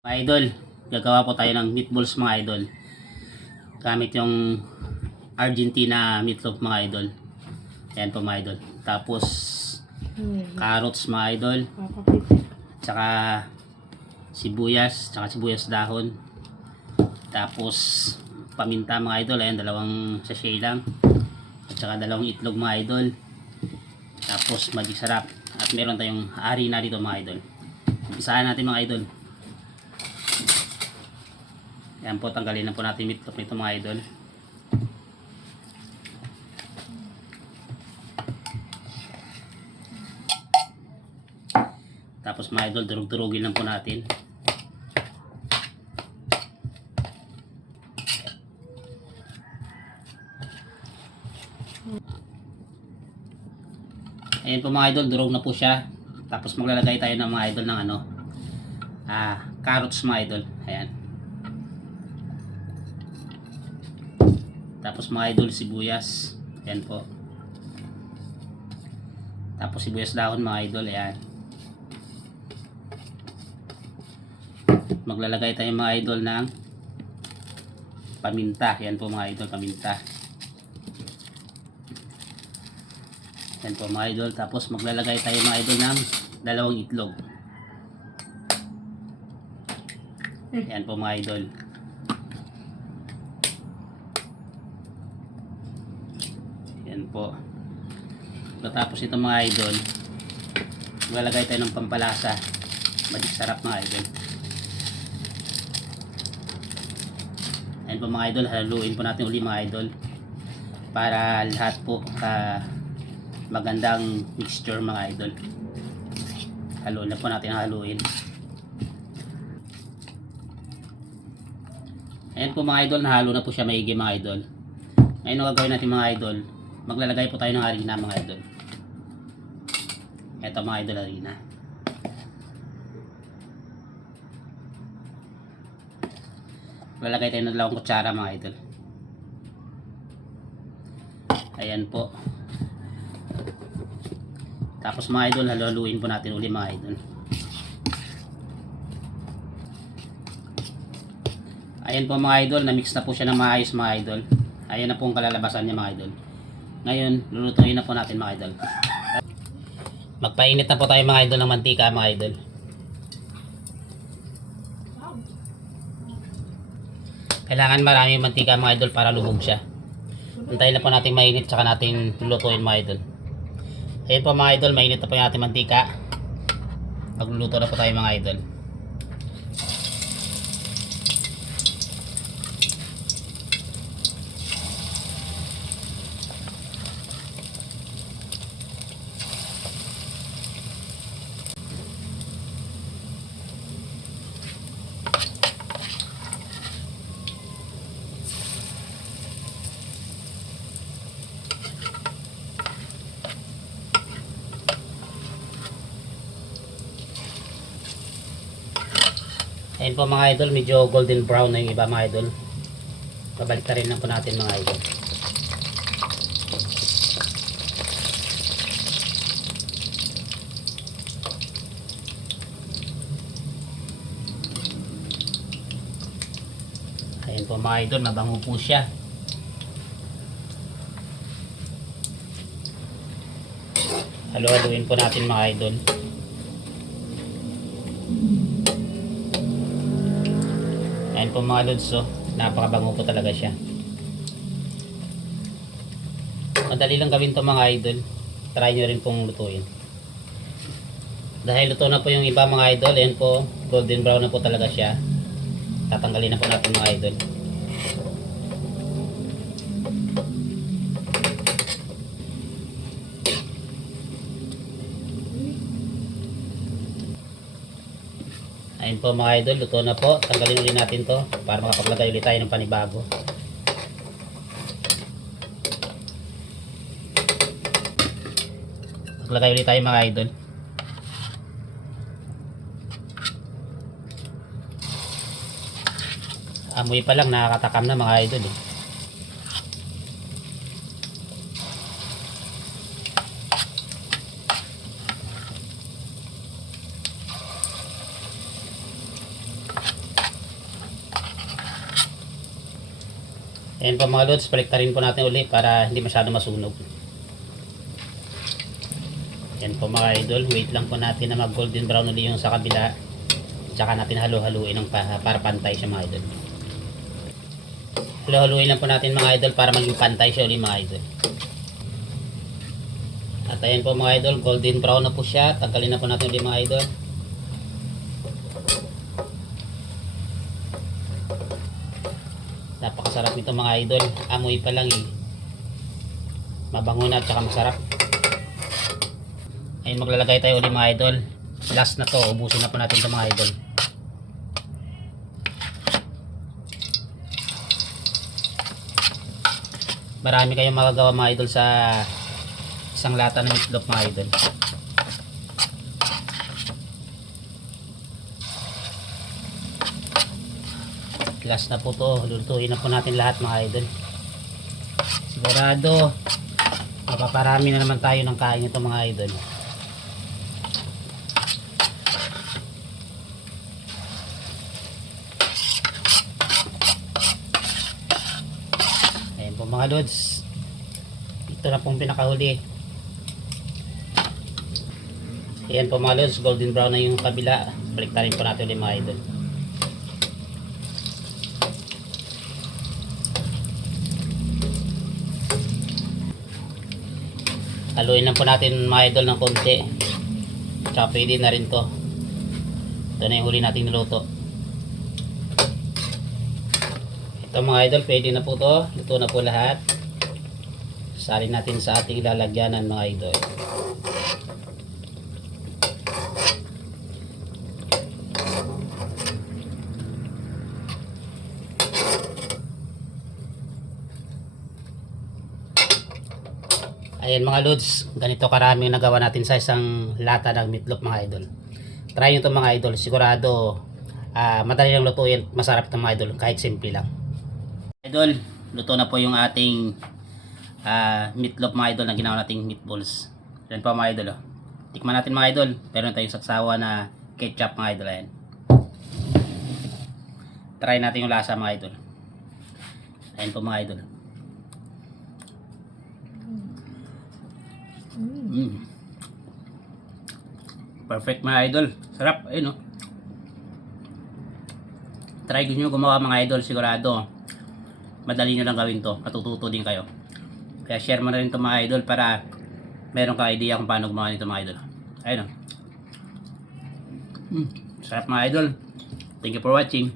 Mga idol, gagawa po tayo ng meatballs mga idol. Gamit yung Argentina meatloaf mga idol. Ayan po mga idol. Tapos carrots mga idol. Tsaka sibuyas, tsaka sibuyas dahon. Tapos paminta mga idol. Ayan, dalawang sachet lang. At tsaka dalawang itlog mga idol. Tapos magic sarap. At meron tayong harina dito mga idol. Isahan natin mga idol. Yan po, tanggalin na po natin meatloaf nito mga idol. Tapos mga idol, durug-durugin lang po natin. Ayan po mga idol, durog na po siya. Tapos maglalagay tayo ng mga idol ng carrots mga idol. Ayan. Tapos mga idol, sibuyas. Ayan po. Tapos sibuyas dahon mga idol. Ayan. Maglalagay tayo mga idol ng paminta. Ayan po mga idol, paminta. Ayan po mga idol. Tapos maglalagay tayo mga idol ng dalawang itlog. Ayan po mga idol. Ayan po. Tapos ito mga idol, maglalagay tayo ng pampalasa. Magic sarap mga idol. Ayan po mga idol, haluin po natin uli mga idol. Para lahat po magandang mixture mga idol. Haluin na po natin, haluin. Ayan po mga idol, nahalo na po siya maigi mga idol. Ngayon ang gagawin natin mga idol, maglalagay po tayo ng harina mga idol. Ito mga idol, harina. Maglalagay tayo ng dalawang kutsara mga idol. Ayan po. Tapos mga idol, haluin po natin uli mga idol. Ayan po mga idol, na-mix na po siya ng maayos mga idol. Ayan na po ang kalalabasan niya mga idol. Ngayon, lulutuin na po natin mga idol. Magpainit na po tayo mga idol ng mantika mga idol. Kailangan marami yung mantika mga idol para lubog siya. Antayin na po natin mainit tsaka natin lulutuin mga idol. Ayan po mga idol, mainit na po yung ating mantika. Magluluto na po tayo mga idol. Ayan po mga idol, medyo golden brown na yung iba mga idol. Babalik na rin lang po natin mga idol. Ayan po mga idol, mabango po siya. Halo-haluin po natin mga idol. Ayan po mga lods, napakabango po talaga siya. Madali lang gawin to mga idol. Try nyo rin pong lutuin. Dahil luto na po yung iba mga idol, ayan po, golden brown na po talaga siya. Tatanggalin na po natin mga idol. Ayun po mga idol, luto na po. Tanggalin ulit natin to para makapaglagay ulit tayo ng panibago. Maglagay ulit tayo mga idol. Amoy pa lang, nakakatakam na mga idol eh. Ayan po mga lods, baliktarin po natin ulit para hindi masyado masunog. Ayan po mga idol, wait lang po natin na mag golden brown ulit yung sa kabila. Tsaka natin halo-haluin para pantay siya mga idol. Halo-haluin lang po natin mga idol para maging pantay siya ulit mga idol. At ayan po mga idol, golden brown na po siya. Tanggalin na po natin ulit mga idol. Napakasarap nito mga idol. Amoy pa lang eh. Mabango na at saka masarap. Ayun, maglalagay tayo ulit mga idol. Last na to. Ubusin na po natin ito mga idol. Marami kayong magagawa mga idol sa isang lata ng meatloaf mga idol. Last na po to, lulutuin na po natin lahat mga idol. Sigurado mapaparami na naman tayo ng kain nito mga idol. Ayan po mga lods, ito na pong pinakahuli. Ayan po mga lods, golden brown na yung kabila. Baliktarin po natin ulit mga idol. Haluin lang po natin mga idol ng konti. Tsaka pwede na rin to. Ito na yung huli nating niluto. Ito mga idol, pwede na po to. Luto na po lahat. Salin natin sa ating lalagyanan mga idol. Ayan mga lods, ganito karami yung nagawa natin sa isang lata ng meatloaf mga idol. Try nyo ito mga idol, sigurado madali lang lutuin, masarap ito mga idol, kahit simple lang. Idol, luto na po yung ating meatloaf mga idol na ginawa nating meatballs. Yan po mga idol. Tikman natin mga idol, meron tayong saksawa na ketchup mga idol. Ayan. Try natin yung lasa mga idol. Ayan po mga idol. Perfect mga idol. Sarap. Ayun, no? Try nyo gumawa mga idol. Sigurado madali nyo lang gawin to. Matututo din kayo. Kaya share mo na rin to mga idol para meron ka idea kung paano gumawa nito mga idol. Ayun, no? Sarap mga idol. Thank you for watching.